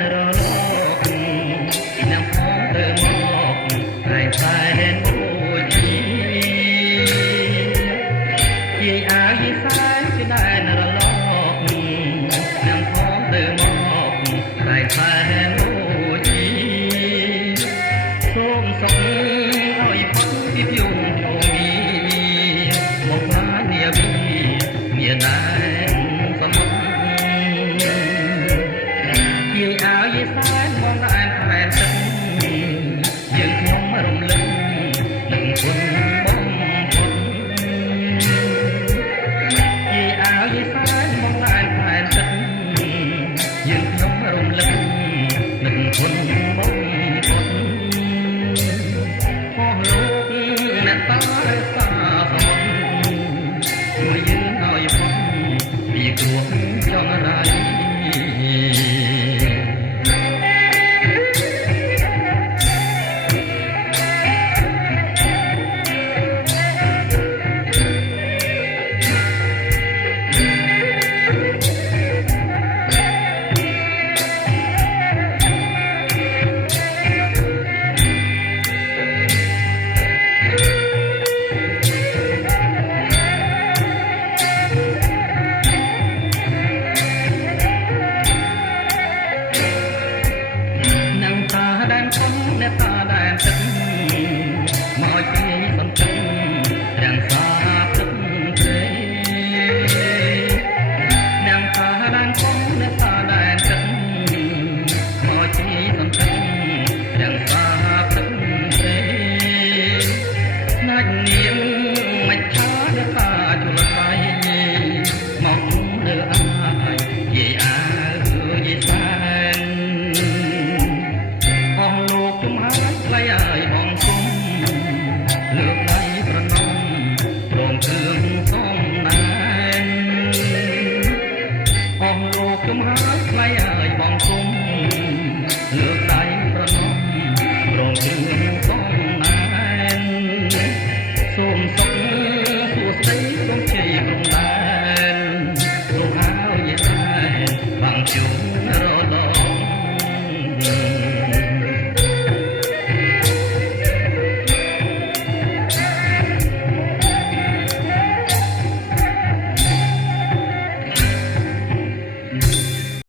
រលកអ្នកផងទៅមកតែតែដូចជាអាយសាយជាដែនរលកអ្នកផងទៅមកតែតែដូចសូមសុខឲ្យផុតពីភូមិអូមីមកណានាវីមានតែសំជាអាយសាយមកតែតែទឹកយើងខ្ញុំរំលឹកនឹងគុណបំផុតជាអាយសាយមកតែតែទឹកយើងខ្ញុំរំលឹកនឹងគុណបំផុតអស់លោកអ្នកតាសាសមុនជួយយើងឲ្យផុតពីគ្រោះចង្រៃអ្នកតាដែនទឹកមកពីសំចឹងរាំងសាទឹកព្រៃអ្នកតាដែនកំអ្នកតាដែនទឹកមកពីសំចឹងរាំងសាទឹកព្រៃណាច់នាងមិនឆាអ្នកតាជលស័យមកលើអាយយាយអាយាយសាថ្លៃឲ្យបងគុំលើកដៃប្រណំព្រមគ្រឿងសំដែនអស់លោកជំហើយថ្លៃឲ្យបងគុំលើក